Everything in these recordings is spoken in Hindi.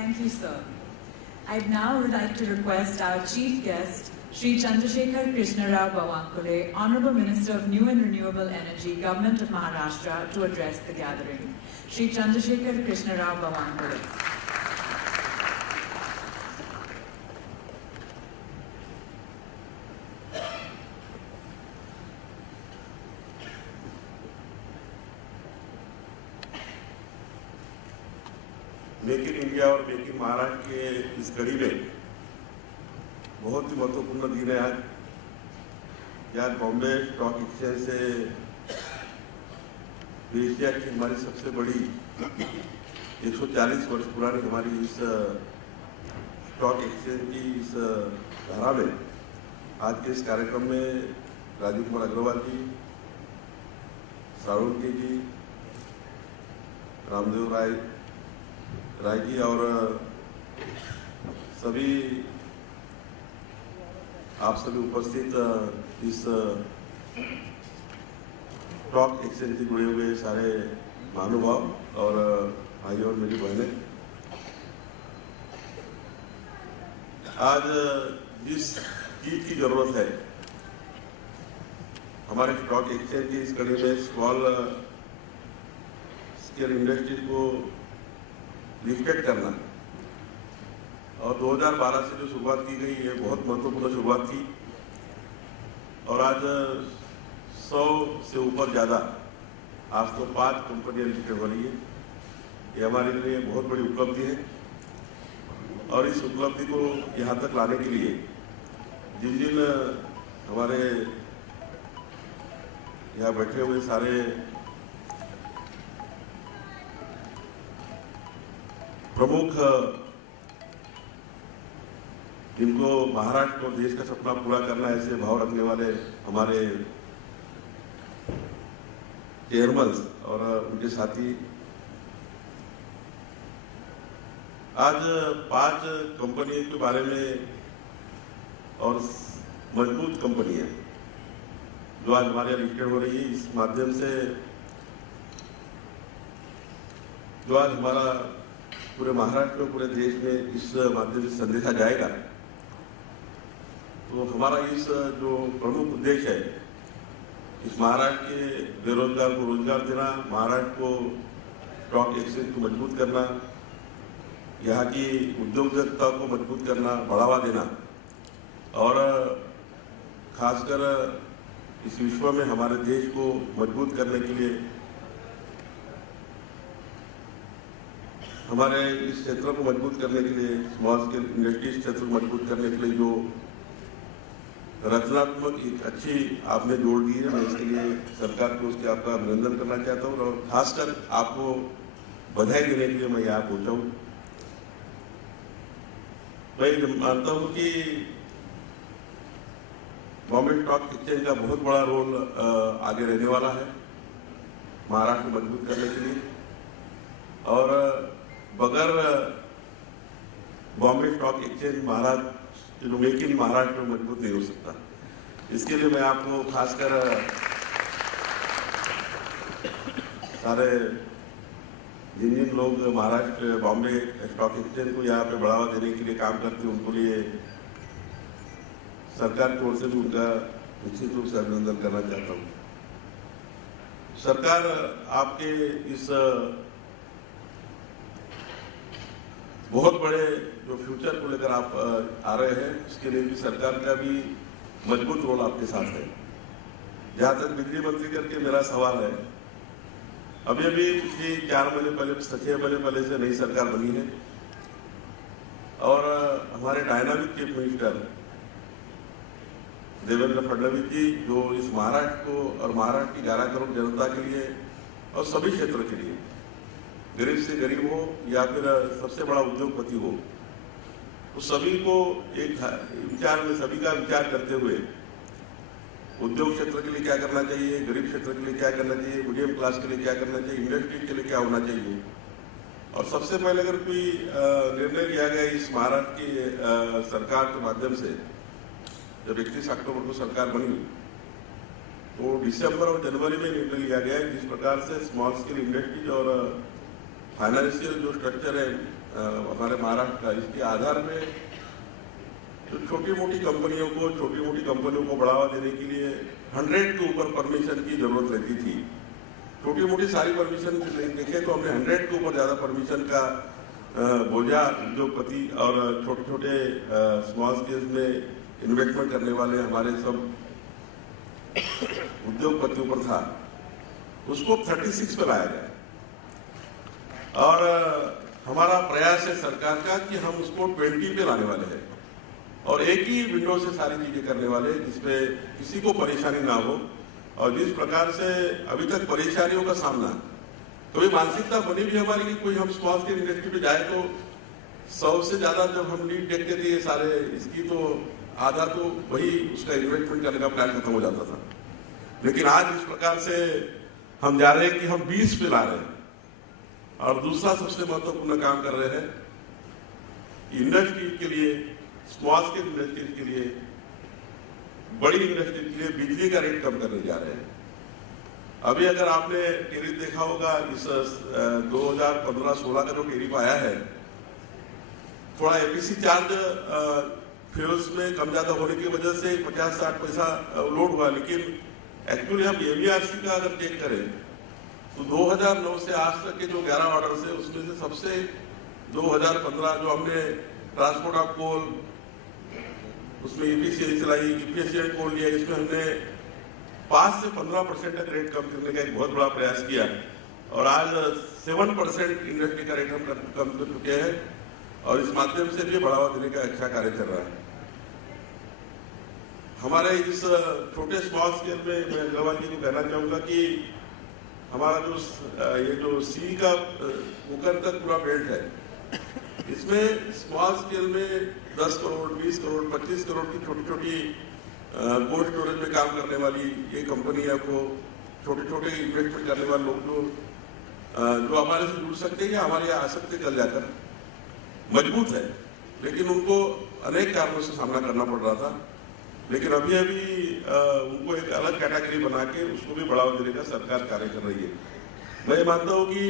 Thank you, sir. I'd now like to request our chief guest, Shri Chandrasekhar Krishna Rao Bawankule, Honorable Minister of New and Renewable Energy, Government of Maharashtra, to address the gathering. Shri Chandrasekhar Krishna Rao Bawankule. Make in India और मेक इन महाराष्ट्र के इस कड़ी में बहुत ही महत्वपूर्ण दिन है आज बॉम्बे स्टॉक एक्सचेंज से एशिया की हमारी सबसे बड़ी 140 वर्ष पुरानी हमारी इस स्टॉक एक्सचेंज की इस धारा में आज के इस कार्यक्रम में राजीव कुमार अग्रवाल जी, साळुंखे जी, रामदेव राय जी और सभी आप सभी उपस्थित इस स्टॉक एक्सचेंज से जुड़े हुए सारे महानुभाव और भाई और मेरी बहनें, आज जिस चीज की जरूरत है हमारे स्टॉक एक्सचेंज की इस कड़ी में स्मॉल स्केल इंडस्ट्रीज को लिफ्टेड करना और 2012 से जो शुरुआत की गई है बहुत महत्वपूर्ण शुरुआत की और आज 100 से ऊपर ज़्यादा आज तो 5 कंपनियां लिस्टेड हो रही है। ये हमारे लिए बहुत बड़ी उपलब्धि है और इस उपलब्धि को यहाँ तक लाने के लिए जिन जिन हमारे यहाँ बैठे हुए सारे प्रमुख जिनको महाराष्ट्र और देश का सपना पूरा करना है ऐसे भाव रखने वाले हमारे चेयरमैन और उनके साथी, आज 5 कंपनियों के बारे में और मजबूत कंपनी है जो आज हमारे यहाँ लिस्टेड हो रही है। इस माध्यम से जो आज हमारा पूरे महाराष्ट्र और पूरे देश में इस माध्यम से संदेशा जाएगा, तो हमारा इस जो प्रमुख उद्देश्य है इस महाराष्ट्र के बेरोजगार को रोजगार देना, महाराष्ट्र को स्टॉक एक्सचेंज को मजबूत करना, यहाँ की उद्योगजगता को मजबूत करना, बढ़ावा देना और खासकर इस विश्व में हमारे देश को मजबूत करने के लिए, हमारे इस क्षेत्र को मजबूत करने के लिए, स्मॉल स्केल इंडस्ट्रीज क्षेत्र को मजबूत करने के लिए जो रचनात्मक एक अच्छी आपने जोड़ दी है, मैं इसके लिए सरकार को उसके आपका अभिनंदन करना चाहता हूँ और खासकर आपको बधाई देने के लिए मैं यहाँ पहुंचा हूँ। मैं मानता हूँ कि बॉम्बे स्टॉक एक्सचेंज का बहुत बड़ा रोल आगे रहने वाला है महाराष्ट्र को मजबूत करने के लिए और बगैर Bombay stock exchange Maharashtra make in Maharashtra मजबूत नहीं हो सकता। इसके लिए मैं आपको खासकर सारे जिन जिन लोग महाराष्ट्र बॉम्बे स्टॉक एक्सचेंज को यहाँ पे बढ़ावा देने के लिए काम करते हैं उनको लिए सरकार की ओर से भी उनका निश्चित रूप से अभिनंदन करना चाहता हूँ। सरकार आपके इस बहुत बड़े जो फ्यूचर को लेकर आप आ रहे हैं उसके लिए भी सरकार का भी मजबूत रोल आपके साथ है। जहां तक बिजली मंत्री करके मेरा सवाल है, अभी पिछले 4 महीने पहले 6 महीने पहले से नई सरकार बनी है और हमारे dynamic chief minister Devendra Fadnavis ji जो इस महाराष्ट्र को और महाराष्ट्र की 11 करोड़ जनता के लिए और सभी क्षेत्र के लिए, गरीब से गरीब हो या फिर सबसे बड़ा उद्योगपति हो, तो सभी को एक विचार में सभी का विचार करते हुए उद्योग क्षेत्र के लिए क्या करना चाहिए, गरीब क्षेत्र के लिए क्या करना चाहिए, मीडियम क्लास के लिए क्या करना चाहिए, इंडस्ट्री के लिए क्या होना चाहिए। और सबसे पहले अगर कोई निर्णय लिया गया इस महाराष्ट्र की सरकार के माध्यम से, जब 31 अक्टूबर को सरकार बनी तो दिसंबर और जनवरी में निर्णय लिया गया जिस प्रकार से स्मॉल स्केल इंडस्ट्रीज और फाइनेंशियल जो स्ट्रक्चर है हमारे महाराष्ट्र का, इसके आधार पे जो छोटी मोटी कंपनियों को बढ़ावा देने के लिए 100 के ऊपर परमिशन की जरूरत रहती थी। छोटी मोटी सारी परमिशन देखे तो हमने 100 के ऊपर ज्यादा परमिशन का बोझा उद्योगपति और छोटे छोटे स्मॉल स्केल में इन्वेस्टमेंट करने वाले हमारे सब उद्योगपतियों पर था। उसको 36 पे लाया गया और हमारा प्रयास है सरकार का कि हम उसको 20 पे लाने वाले हैं और एक ही विंडो से सारी चीजें करने वाले हैं जिसपे किसी को परेशानी ना हो। और जिस प्रकार से अभी तक परेशानियों का सामना, कभी मानसिकता बनी भी हमारी कि कोई हम स्मॉल स्केल इंडस्ट्री पे जाए तो 100 से ज्यादा जब हम लीड देखते थे ये सारे इसकी तो आधा तो वही उसका इन्वेस्टमेंट करने का प्लान खत्म हो जाता था। लेकिन आज इस प्रकार से हम जा रहे हैं कि हम 20 पे ला रहे हैं। और दूसरा सबसे महत्वपूर्ण काम कर रहे हैं इंडस्ट्री के लिए, स्मॉल स्केल इंडस्ट्री के लिए, बड़ी इंडस्ट्री के लिए बिजली का रेट कम करने जा रहे हैं। अभी अगर आपने टेरिफ देखा होगा इस 2015-16 का जो टेरिफ आया है, थोड़ा एपीसी चार्ज फ्यूल्स में कम ज्यादा होने की वजह से 50-60 पैसा लोड हुआ। लेकिन एक्चुअली हम एवीआरसी का अगर चेक करें तो 2009 से आज तक के जो 11 ऑर्डर है उसमें से सबसे 2015 जो हमने ट्रांसपोर्ट ऑफ कोल उसमें ईपीसीएल चलाई, ईपीसीएल कोल लिया, इसमें हमने 5 से 15% तक रेट कम करने का एक बहुत बड़ा प्रयास किया और आज 7% इंडस्ट्री का रेट हम कम कर चुके हैं और इस माध्यम से भी बढ़ावा देने का अच्छा कार्य चल रहा है। हमारे इस छोटे स्मॉल स्केल में मैं गवाह जी को कहना चाहूंगा कि हमारा ये जो सी का उकर तक पूरा बेल्ट है, इसमें स्मॉल स्केल में 10 करोड़, 20 करोड़, 25 करोड़ की छोटी छोटी कोल्ड स्टोरेज में काम करने वाली ये कंपनियां को छोटे छोटे इन्वेस्टमेंट करने वाले लोग जो हमारे से जुड़ सकते हैं या हमारे यहाँ आ सकते कल जाकर मजबूत है, लेकिन उनको अनेक कारणों से सामना करना पड़ रहा था। लेकिन अभी उनको एक अलग कैटेगरी बना के उसको भी बढ़ावा देने का सरकार कार्य कर रही है। मैं मानता हूँ कि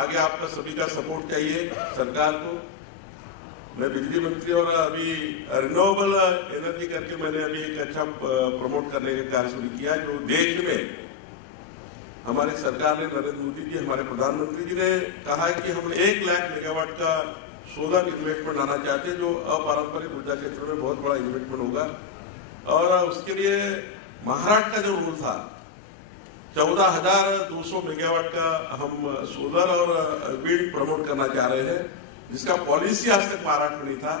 आगे आपका सभी का सपोर्ट चाहिए सरकार को। मैं बिजली मंत्री और अभी रिन्यूएबल एनर्जी करके मैंने अभी एक अच्छा प्रमोट करने का कार्य शुरू किया जो देश में हमारी सरकार ने, नरेंद्र मोदी जी हमारे प्रधानमंत्री जी ने कहा है कि हम 1 लाख मेगावाट का सोलर इन्वेस्टमेंट लाना चाहते हैं जो अपारंपरिक ऊर्जा क्षेत्र में बहुत बड़ा इन्वेस्टमेंट होगा। और उसके लिए महाराष्ट्र का जो रूल था 14,200 मेगावाट का हम सोलर और विंड प्रमोट करना चाह रहे हैं, जिसका पॉलिसी आज तक महाराष्ट्र में नहीं था।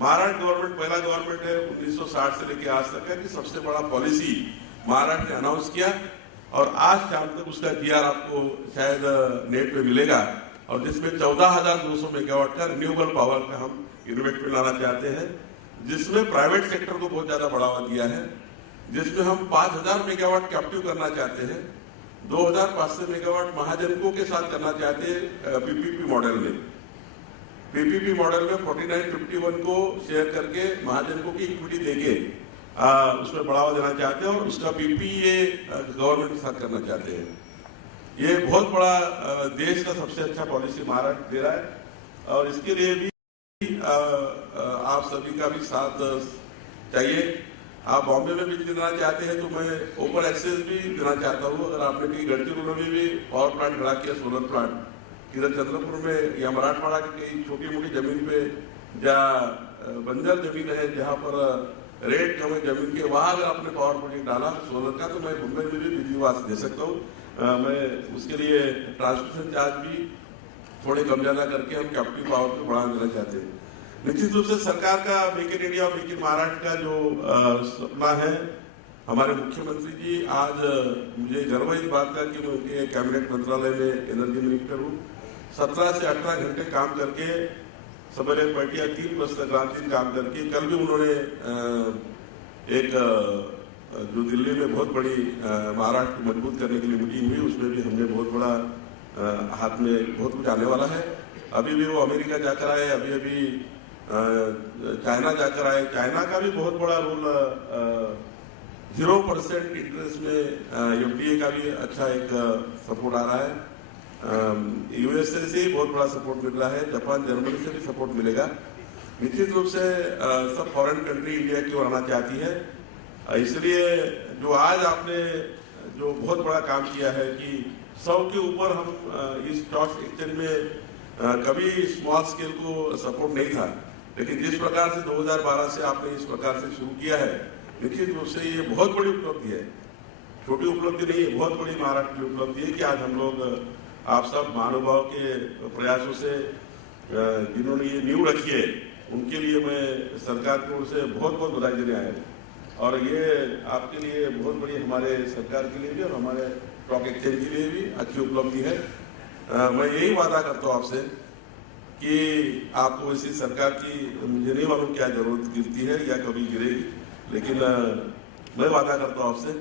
महाराष्ट्र गवर्नमेंट पहला गवर्नमेंट है 1960 से लेकर आज तक है कि सबसे बड़ा पॉलिसी महाराष्ट्र ने अनाउंस किया और आज शाम तक उसका जीआर आपको शायद नेट पे मिलेगा और जिसमें 14,200 मेगावाट का रिन्यूएबल पावर का हम इन्वेस्टमेंट लाना चाहते हैं, जिसमें प्राइवेट सेक्टर को बहुत ज्यादा बढ़ावा दिया है, जिसमें हम 5,000 मेगावाट कैप्टिव करना चाहते हैं, 2,500 मेगावाट महाजनकों के साथ करना चाहते हैं पीपीपी मॉडल में। पीपीपी मॉडल में 49-51 को शेयर करके महाजनकों की इक्विटी देके उसमें बढ़ावा देना चाहते हैं और उसका पीपीए गवर्नमेंट के साथ करना चाहते हैं। ये बहुत बड़ा देश का सबसे अच्छा पॉलिसी महाराष्ट्र दे रहा है और इसके लिए भी आप सभी का भी साथ चाहिए। आप बॉम्बे में बिजली देना चाहते हैं तो मैं ओपन एक्सेस भी देना चाहता हूँ। अगर आपने कहीं गढ़चिरोली में भी पावर प्लांट खड़ा किया, सोलर प्लांट, किधर चंद्रपुर में या मराठवाड़ा की कई छोटी मोटी जमीन पे जहाँ बंजर जमीन है, जहाँ पर रेट कम है जमीन के, वहां अगर आपने पावर प्रोजेक्ट डाला सोलर का तो मैं मुंबई में भी बिजली वास दे सकता हूँ। मैं उसके लिए ट्रांसमिशन चार्ज भी थोड़े कम ज्यादा करके हम कैप्टिव पावर को बढ़ा देना चाहते हैं। निश्चित रूप से सरकार का make in India make in Maharashtra का जो सपना है, हमारे मुख्यमंत्री जी, आज मुझे गर्व है इस बात का कि मैं उनके कैबिनेट मंत्रालय में एनर्जी मिनिस्टर हूँ। 17 से 18 घंटे काम करके सवेरे पटिया 3 बजे तक रात दिन काम करके, कल भी उन्होंने एक जो दिल्ली में बहुत बड़ी महाराष्ट्र को मजबूत करने के लिए मीटिंग हुई, उसमें भी हमने बहुत बड़ा हाथ में बहुत कुछ आने वाला है। अभी भी वो अमेरिका जाकर आए, अभी चाइना जाकर आए। चाइना का भी बहुत बड़ा रोल, 0% इंटरेस्ट में एफडीए का भी अच्छा एक सपोर्ट आ रहा है। यूएसए से बहुत बड़ा सपोर्ट मिल रहा है, जापान जर्मनी से भी सपोर्ट मिलेगा। निश्चित रूप से सब फॉरेन कंट्री इंडिया की ओर आना चाहती है, इसलिए जो आज आपने जो बहुत बड़ा काम किया है कि 100 के ऊपर हम इस स्टॉक एक्सचेंज में कभी स्मॉल स्केल को सपोर्ट नहीं था, लेकिन जिस प्रकार से 2012 से आपने इस प्रकार से शुरू किया है, निश्चित रूप से ये बहुत बड़ी उपलब्धि है, छोटी उपलब्धि नहीं है, बहुत बड़ी महाराष्ट्र की उपलब्धि है कि आज हम लोग आप सब महानुभाव के प्रयासों से जिन्होंने ये नींव रखी है, उनके लिए मैं सरकार की ओर से बहुत बहुत बधाई देने आया हूँ। और ये आपके लिए बहुत बड़ी, हमारे सरकार के लिए भी और हमारे स्टॉक एक्सचेंज के लिए भी अच्छी उपलब्धि है। मैं यही वादा करता हूँ आपसे कि आपको इसी सरकार की, मुझे नहीं मालूम क्या जरूरत गिरती है या कभी गिरेगी, लेकिन मैं वादा करता हूँ आपसे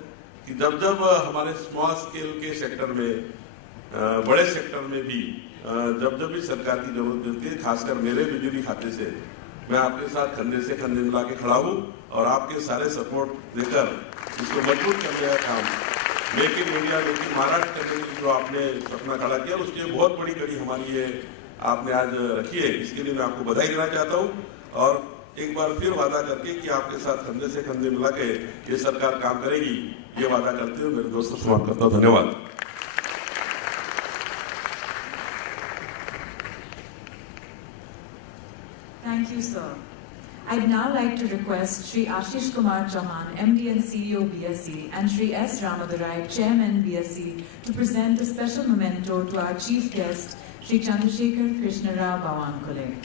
कि जब जब हमारे स्मॉल स्केल के सेक्टर में, बड़े सेक्टर में भी जब जब भी सरकार की जरूरत गिरती है, खासकर मेरे बिजली खाते से, मैं आपके साथ कंधे से कंधे मिला के खड़ा हूँ और आपके सारे सपोर्ट देकर इसको मजबूत करने का काम, make in India, make in Maharashtra करने की जो आपने सपना खड़ा किया, उसकी बहुत बड़ी कड़ी हमारी ये आपने आज रखी है। इसके लिए मैं आपको बधाई देना चाहता हूँ और एक बार फिर वादा करके कि आपके साथ कंधे से कंधे मिला के ये सरकार काम करेगी, ये वादा करते हुए मेरे दोस्तों समाप्त करता हूँ। धन्यवाद। Thank you, sir. I'd now like to request Shri Ashish Kumar Chauhan, MD and CEO BSE, and Shri S. Ramadurai, Chairman BSE, to present a special memento to our chief guest, Shri Chandrasekhar Krishna Rao Bawankule.